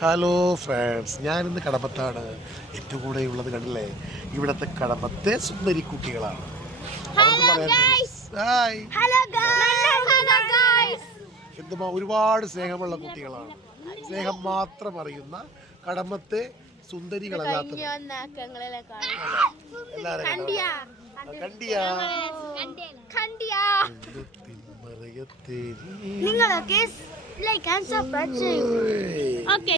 Hello friends, ഞാനിന്ന് കടമത്താണ്. എൻ്റെ കൂടെ ഉള്ളത് കണ്ടില്ലേ, ഇവിടുത്തെ കടമത്തെ സുന്ദരി കുട്ടികളാണ്. എന്തുമാ ഒരുപാട് സ്നേഹമുള്ള കുട്ടികളാണ്. സ്നേഹം മാത്രം അറിയുന്ന കടമത്തെ സുന്ദരികളല്ലാത്ത നിങ്ങളൊക്കെ ലൈക്ക് ആൻഡ് സബ്സ്ക്രൈബ് ചെയ്യൂ.